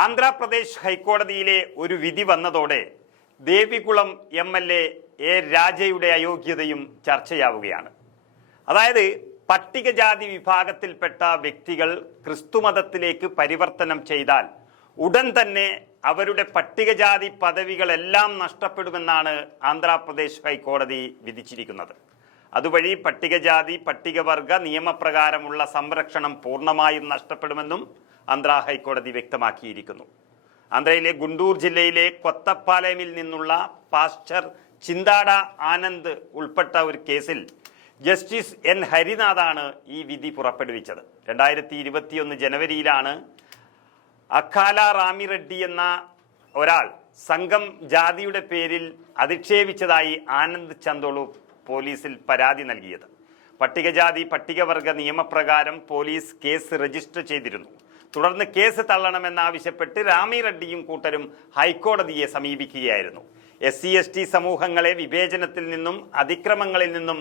ആന്ധ്രാപ്രദേശ് ഹൈക്കോടതിയിലെ ഒരു വിധി വന്നതോടെ ദേവികുളം എ രാജയുടെ അയോഗ്യതയും ചർച്ചയാവുകയാണ്. അതായത് പട്ടികജാതി വിഭാഗത്തിൽപ്പെട്ട വ്യക്തികൾ ക്രിസ്തുമതത്തിലേക്ക് പരിവർത്തനം ചെയ്താൽ ഉടൻ തന്നെ അവരുടെ പട്ടികജാതി പദവികളെല്ലാം നഷ്ടപ്പെടുമെന്നാണ് ആന്ധ്രാപ്രദേശ് ഹൈക്കോടതി വിധിച്ചിരിക്കുന്നത്. അതുവഴി പട്ടികജാതി പട്ടികവർഗ നിയമപ്രകാരമുള്ള സംരക്ഷണം പൂർണ്ണമായും നഷ്ടപ്പെടുമെന്നും ആന്ധ്ര ഹൈക്കോടതി വ്യക്തമാക്കിയിരിക്കുന്നു. ആന്ധ്രയിലെ ഗുണ്ടൂർ ജില്ലയിലെ കൊത്തപ്പാലമിൽ നിന്നുള്ള പാസ്റ്റർ ചിന്താട ആനന്ദ് ഉൾപ്പെട്ട ഒരു കേസിൽ ജസ്റ്റിസ് എൻ ഹരിനാഥാണ് ഈ വിധി പുറപ്പെടുവിച്ചത്. 2021 ജനുവരിയിലാണ് അക്കാല റാമിറെഡ്ഡി എന്ന ഒരാൾ സംഘം ജാതിയുടെ പേരിൽ അധിക്ഷേപിച്ചതായി ആനന്ദ് ചന്ദോളു പോലീസിൽ പരാതി നൽകിയത്. പട്ടികജാതി പട്ടികവർഗ നിയമപ്രകാരം പോലീസ് കേസ് രജിസ്റ്റർ ചെയ്തിരുന്നു. തുടർന്ന് കേസ് തള്ളണമെന്നാവശ്യപ്പെട്ട് റാമിറെഡ്ഡിയും കൂട്ടരും ഹൈക്കോടതിയെ സമീപിക്കുകയായിരുന്നു. SC/ST സമൂഹങ്ങളെ വിവേചനത്തിൽ നിന്നും അതിക്രമങ്ങളിൽ നിന്നും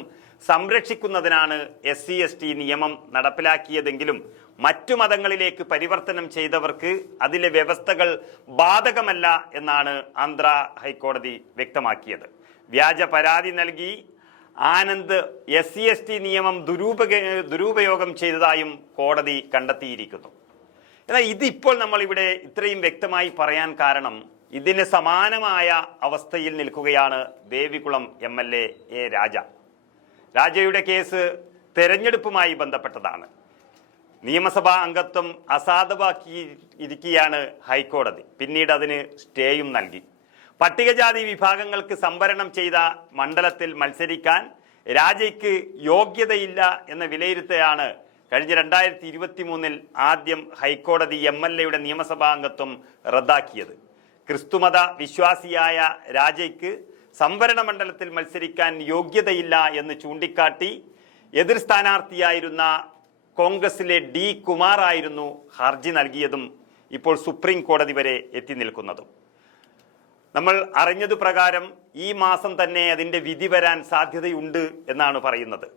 സംരക്ഷിക്കുന്നതിനാണ് SC/ST നിയമം നടപ്പിലാക്കിയതെങ്കിലും മറ്റു മതങ്ങളിലേക്ക് പരിവർത്തനം ചെയ്തവർക്ക് അതിലെ വ്യവസ്ഥകൾ ബാധകമല്ല എന്നാണ് ആന്ധ്ര ഹൈക്കോടതി വ്യക്തമാക്കിയത്. വ്യാജ പരാതി നൽകി ആനന്ദ് SC/ST നിയമം ദുരുപയോഗം ചെയ്തതായും കോടതി കണ്ടെത്തിയിരിക്കുന്നു. എന്നാൽ ഇതിപ്പോൾ നമ്മളിവിടെ ഇത്രയും വ്യക്തമായി പറയാൻ കാരണം ഇതിന് സമാനമായ അവസ്ഥയിൽ നിൽക്കുകയാണ് ദേവികുളം എ രാജയുടെ കേസ് തെരഞ്ഞെടുപ്പുമായി ബന്ധപ്പെട്ടതാണ്. നിയമസഭാ അംഗത്വം അസാധുവാക്കിയിരിക്കുകയാണ് ഹൈക്കോടതി. പിന്നീട് അതിന് സ്റ്റേയും നൽകി. പട്ടികജാതി വിഭാഗങ്ങൾക്ക് സംവരണം ചെയ്ത മണ്ഡലത്തിൽ മത്സരിക്കാൻ രാജയ്ക്ക് യോഗ്യതയില്ല എന്ന വിലയിരുത്തലാണ് കഴിഞ്ഞ 2023 ആദ്യം ഹൈക്കോടതി MLAയുടെ നിയമസഭാ അംഗത്വം റദ്ദാക്കിയത്. ക്രിസ്തുമത വിശ്വാസിയായ രാജയ്ക്ക് സംവരണ മണ്ഡലത്തിൽ മത്സരിക്കാൻ യോഗ്യതയില്ല എന്ന് ചൂണ്ടിക്കാട്ടി എതിർ സ്ഥാനാർത്ഥിയായിരുന്ന കോൺഗ്രസിലെ D കുമാർ ആയിരുന്നു ഹർജി നൽകിയതും ഇപ്പോൾ സുപ്രീം കോടതി വരെ എത്തി നിൽക്കുന്നതും. നമ്മൾ അറിഞ്ഞതു പ്രകാരം ഈ മാസം തന്നെ അതിൻ്റെ വിധി വരാൻ സാധ്യതയുണ്ട് എന്നാണ് പറയുന്നത്.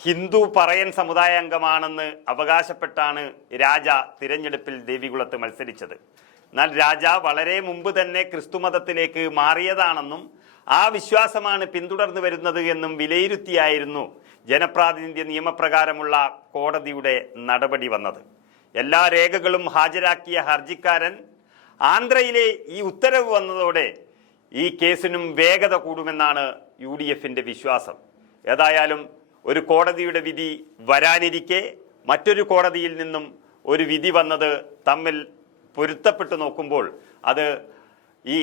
ഹിന്ദു പറയൻ സമുദായ അംഗമാണെന്ന് അവകാശപ്പെട്ടാണ് രാജ തിരഞ്ഞെടുപ്പിൽ ദേവികുളത്ത് മത്സരിച്ചത്. എന്നാൽ രാജ വളരെ മുമ്പ് തന്നെ ക്രിസ്തുമതത്തിലേക്ക് മാറിയതാണെന്നും ആ വിശ്വാസമാണ് പിന്തുടർന്നു വരുന്നത് എന്നും വിലയിരുത്തിയായിരുന്നു ജനപ്രാതിനിധ്യ നിയമപ്രകാരമുള്ള കോടതിയുടെ നടപടി വന്നത്. എല്ലാ രേഖകളും ഹാജരാക്കിയ ഹർജിക്കാരൻ ആന്ധ്രയിലെ ഈ ഉത്തരവ് വന്നതോടെ ഈ കേസിനും വേഗത കൂടുമെന്നാണ് UDFന്റെ വിശ്വാസം. ഏതായാലും ഒരു കോടതിയുടെ വിധി വരാനിരിക്കെ മറ്റൊരു കോടതിയിൽ നിന്നും ഒരു വിധി വന്നത് തമ്മിൽ പൊരുത്തപ്പെട്ടു നോക്കുമ്പോൾ അത് ഈ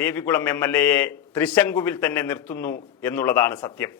ദേവികുളം MLAയെ ത്രിശങ്കുവിൽ തന്നെ നിർത്തുന്നു എന്നുള്ളതാണ് സത്യം.